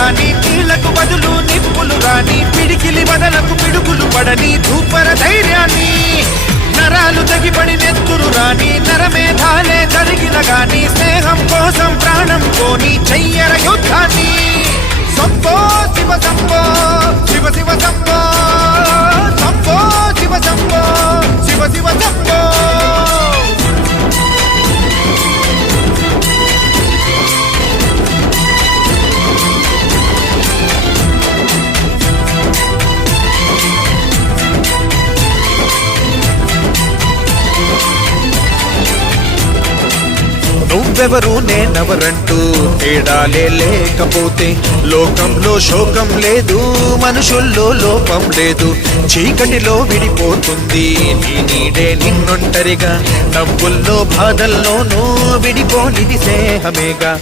గాని నీళ్లకు బదులు నిప్పులు రాని పిడికిలి బదలకు పిడుగులు పడని ధూపర ధైర్యాన్ని నరాలు తెగిపడి నెత్తురు రాని నరమేధాలే జరిగిన గాని స్నేహం కోసం ప్రాణం కోని చెయ్యర యుద్ధాన్ని సంభో శివ సంభో శివ శివ సంభో సంభో శివ సంభో శివ శివ సంభో నువ్వెవరు నేనెవరంటూ తేడాలే లేకపోతే లోకంలో శోకం లేదు మనుషుల్లో లోపం లేదు చీకటిలో విడిపోతుంది నీ నీడే నిన్నొంటరిగా నవ్వుల్లో బాధల్లోనూ విడిపోనిది స్నేహమేగా